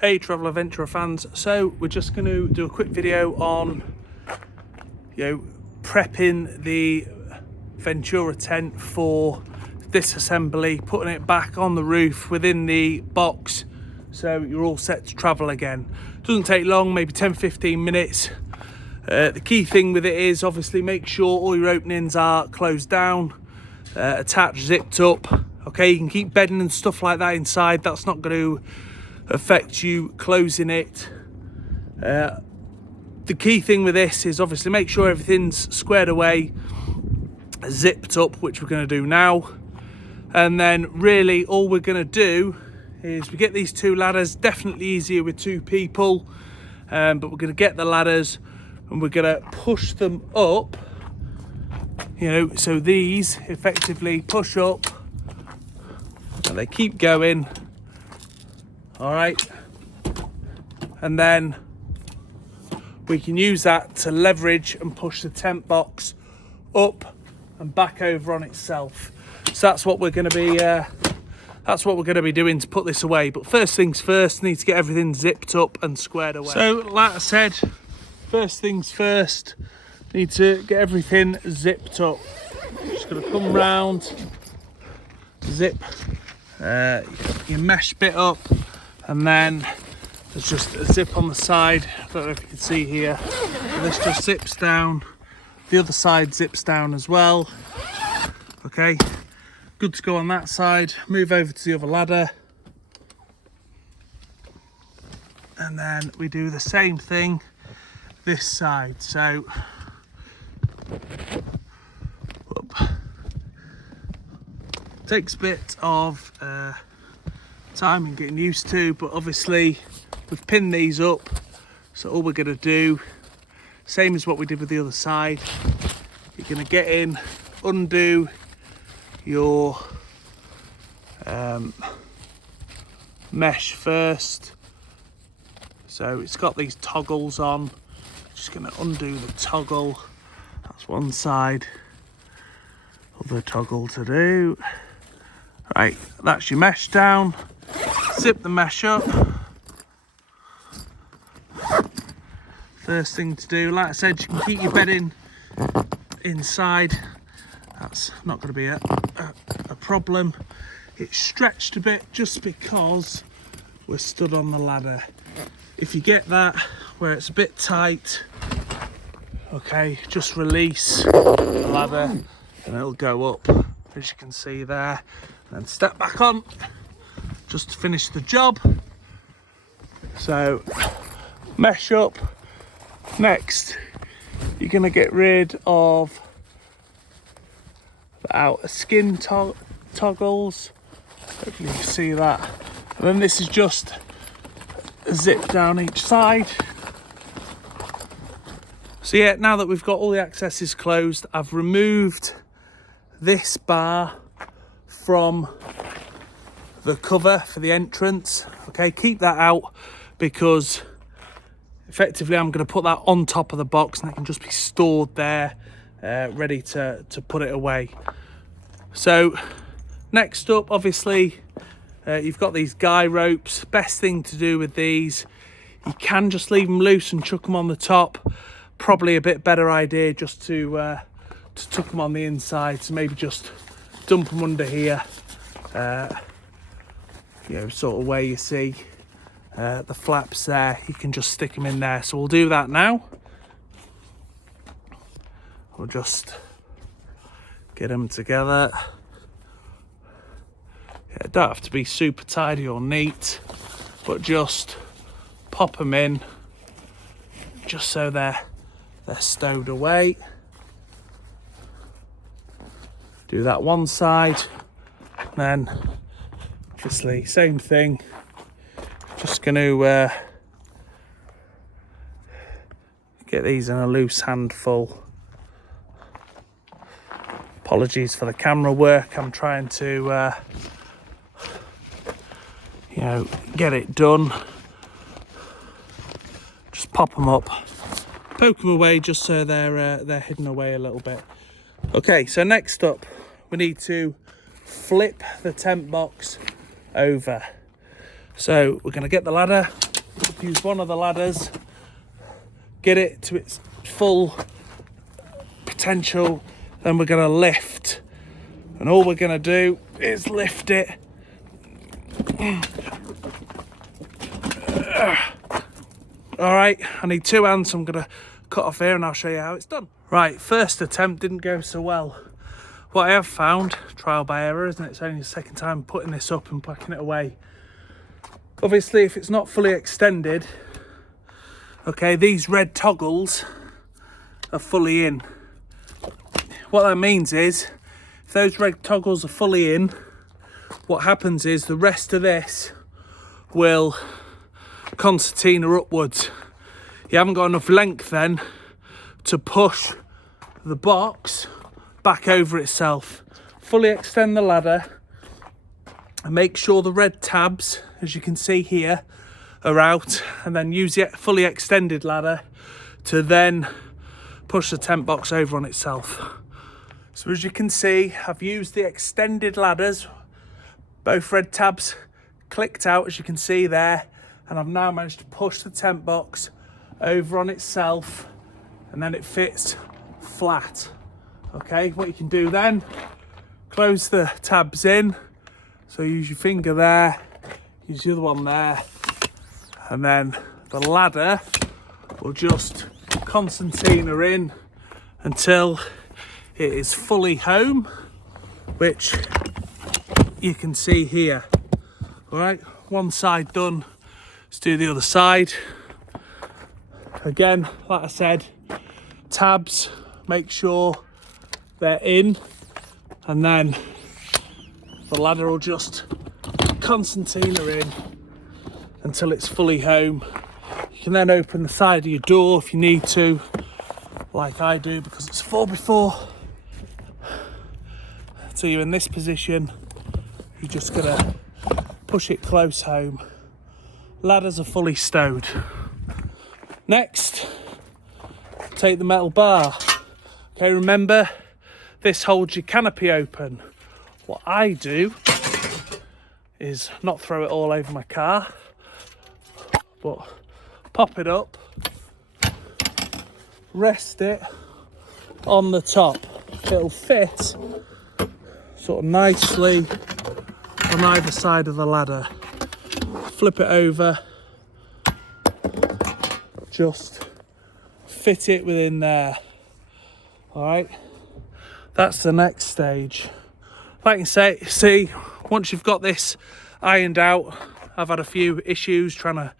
Hey travel Ventura fans, so we're just going to do a quick video on prepping the Ventura tent for disassembly, putting it back on the roof within the box so you're all set to travel again. Doesn't take long, maybe 10-15 minutes. The key thing with it is obviously make sure all your openings are closed down, attached, zipped up. Okay, you can keep bedding and stuff like that inside, that's not going to affect you closing it. The key thing with this is obviously make sure everything's squared away, zipped up, which we're going to do now. And then really all we're going to do is we get these two ladders, definitely easier with two people, but we're going to get the ladders and we're going to push them up, so these effectively push up and they keep going. All right, and then we can use that to leverage and push the tent box up and back over on itself. So that's what we're going to be doing to put this away. But first things first, need to get everything zipped up and squared away. So like I said, first things first, need to get everything zipped up. Just going to come round, zip your mesh bit up. And then there's just a zip on the side. I don't know if you can see here. So this just zips down. The other side zips down as well. Okay, good to go on that side. Move over to the other ladder. And then we do the same thing this side. So, takes a bit of time and getting used to, but obviously we've pinned these up, so all we're going to do, same as what we did with the other side, you're going to get in, undo your mesh first. So it's got these toggles on, just going to undo the toggle. That's one side, other toggle to do. Right, that's your mesh down. Zip the mesh up. First thing to do, like I said, you can keep your bedding inside. That's not going to be a problem. It's stretched a bit just because we're stood on the ladder. If you get that where it's a bit tight, okay, just release the ladder and it'll go up, as you can see there. And step back on just to finish the job. So mesh up. Next you're going to get rid of the outer skin toggles. Hopefully you can see that. And then this is just a zip down each side. So yeah, now that we've got all the accesses closed, I've removed this bar from the cover for the entrance. Okay, keep that out because effectively I'm going to put that on top of the box and it can just be stored there, ready to put it away. So next up, obviously you've got these guy ropes. Best thing to do with these, you can just leave them loose and chuck them on the top. Probably a bit better idea just to tuck them on the inside, so maybe just dump them under here, sort of where you see the flaps there, you can just stick them in there. So we'll do that now. We'll just get them together. Yeah, don't have to be super tidy or neat, but just pop them in just so they're stowed away. Do that one side, then obviously same thing. Just going to get these in a loose handful. Apologies for the camera work. I'm trying to get it done. Just pop them up, poke them away just so they're hidden away a little bit. Okay, so next up we need to flip the tent box over. So we're going to get the ladder, use one of the ladders, get it to its full potential, then we're going to lift. And all we're going to do is lift it. Alright, I need 2 hands, so I'm going to cut off here and I'll show you how it's done. Right, first attempt didn't go so well. What I have found, trial by error, isn't it? It's only the second time putting this up and packing it away. Obviously, if it's not fully extended, okay, these red toggles are fully in. What that means is, if those red toggles are fully in, what happens is the rest of this will concertina upwards. You haven't got enough length then to push the box back over itself. Fully extend the ladder and make sure the red tabs, as you can see here, are out, and then use the fully extended ladder to then push the tent box over on itself. So as you can see, I've used the extended ladders, both red tabs clicked out, as you can see there, and I've now managed to push the tent box over on itself, and then it fits flat. Okay, what you can do then, close the tabs in, so use your finger there, use the other one there, and then the ladder will just concertina in until it is fully home, which you can see here. All right, one side done, let's do the other side. Again, like I said, tabs, make sure they're in, and then the ladder will just concertina in until it's fully home. You can then open the side of your door if you need to, like I do, because it's 4x4. So you're in this position, you're just gonna push it close home. Ladders are fully stowed. Next, take the metal bar. Okay, remember, this holds your canopy open. What I do is not throw it all over my car, but pop it up, rest it on the top. It'll fit sort of nicely on either side of the ladder. Flip it over, just fit it within there. All right, that's the next stage. Like you say, see, once you've got this ironed out, I've had a few issues trying to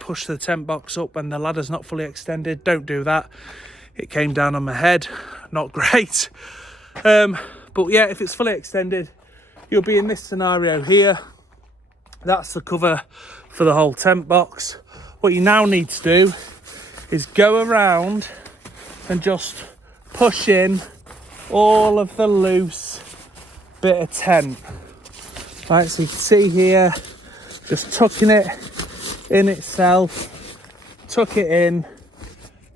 push the tent box up when the ladder's not fully extended. Don't do that. It came down on my head, not great. But yeah, if it's fully extended, you'll be in this scenario here. That's the cover for the whole tent box. What you now need to do is go around and just push in all of the loose bit of tent. Right, so you can see here, just tucking it in itself, tuck it in,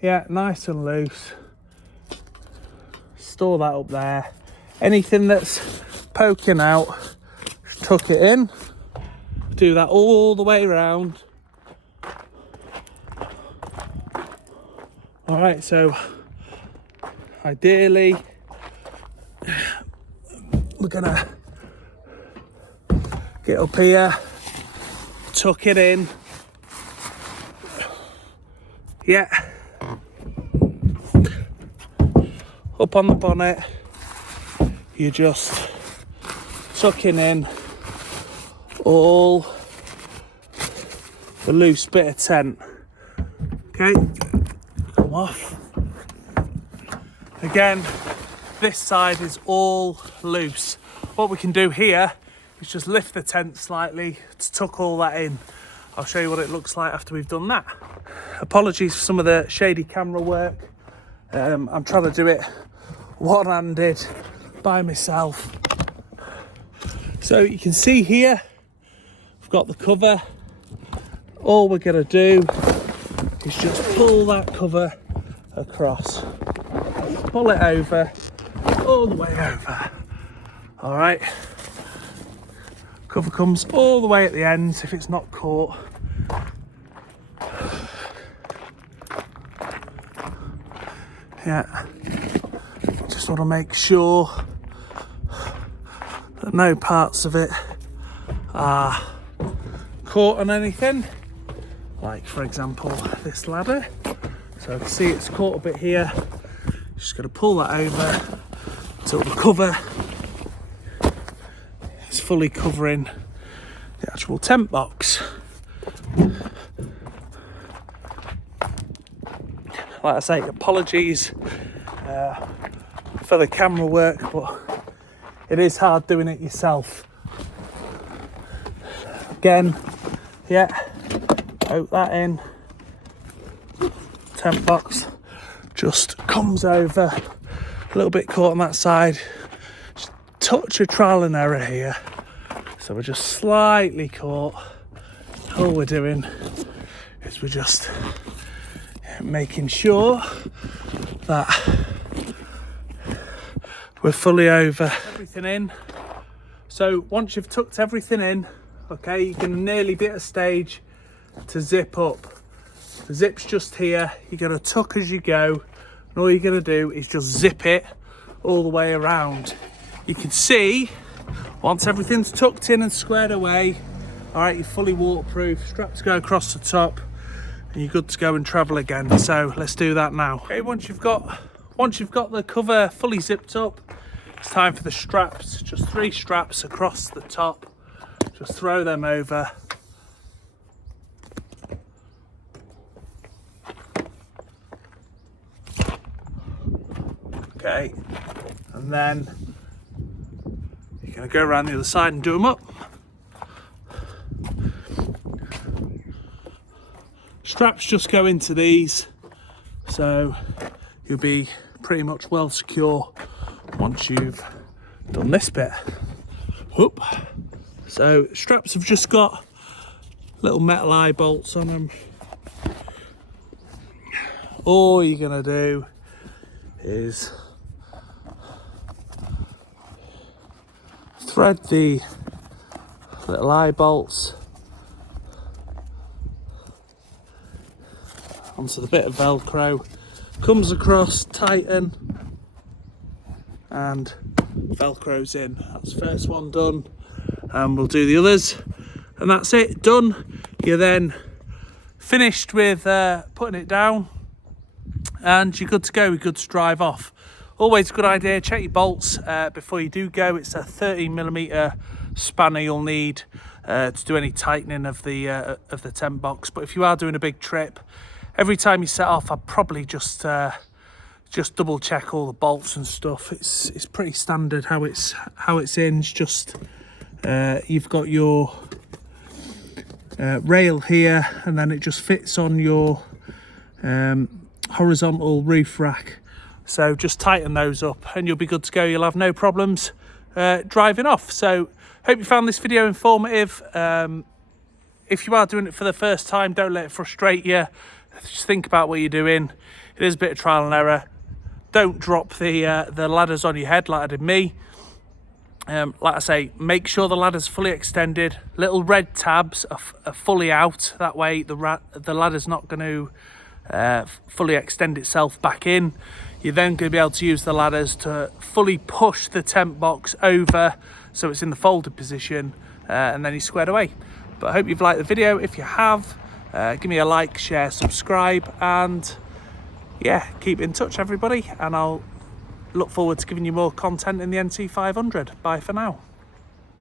yeah, nice and loose. Store that up there. Anything that's poking out, just tuck it in. Do that all the way around. All right, so ideally, we're gonna get up here, tuck it in. Yeah. Up on the bonnet, you're just tucking in all the loose bit of tent. Okay, come off. Again, this side is all loose. What we can do here is just lift the tent slightly to tuck all that in. I'll show you what it looks like after we've done that. Apologies for some of the shady camera work. I'm trying to do it one-handed by myself. So you can see here, we've got the cover. All we're gonna do is just pull that cover across. Pull it over, all the way over. All right. Cover comes all the way at the ends if it's not caught. Yeah, just want to make sure that no parts of it are caught on anything, like for example this ladder. So I can see it's caught a bit here. Just going to pull that over until the cover is fully covering the actual tent box. Like I say, apologies for the camera work, but it is hard doing it yourself. Again, yeah, poke that in. Tent box just comes over, a little bit caught on that side. Just touch of trial and error here. So we're just slightly caught. All we're doing is we're just making sure that we're fully over everything in. So once you've tucked everything in, okay, you can nearly be at a stage to zip up. The zip's just here. You're going to tuck as you go, and all you're going to do is just zip it all the way around. You can see once everything's tucked in and squared away, all right, you're fully waterproof, straps go across the top, and you're good to go and travel again. So let's do that now. Okay, once you've got the cover fully zipped up, it's time for the straps. Just 3 straps across the top. Just throw them over. Okay, and then you're going to go around the other side and do them up. Straps just go into these, so you'll be pretty much well secure once you've done this bit. Whoop. So straps have just got little metal eye bolts on them. All you're going to do is thread the little eye bolts onto the bit of Velcro, comes across, tighten, and Velcro's in. That's the first one done, and we'll do the others, and that's it, done. You're then finished with putting it down, and you're good to go. You're good to drive off. Always a good idea, check your bolts before you do go. It's a 13mm spanner you'll need to do any tightening of the tent box. But if you are doing a big trip, every time you set off, I'd probably just double check all the bolts and stuff. It's pretty standard how it's hinged. Just you've got your rail here, and then it just fits on your horizontal roof rack. So just tighten those up and you'll be good to go. You'll have no problems driving off. So hope you found this video informative. If you are doing it for the first time, don't let it frustrate you. Just think about what you're doing. It is a bit of trial and error. Don't drop the ladders on your head like I did me. Like I say, make sure the ladder's fully extended. Little red tabs are fully out. That way the ladder's not going to fully extend itself back in. You're then going to be able to use the ladders to fully push the tent box over so it's in the folded position, and then you're squared away. But I hope you've liked the video. If you have, give me a like, share, subscribe, and yeah, keep in touch everybody, and I'll look forward to giving you more content in the NT500. Bye for now.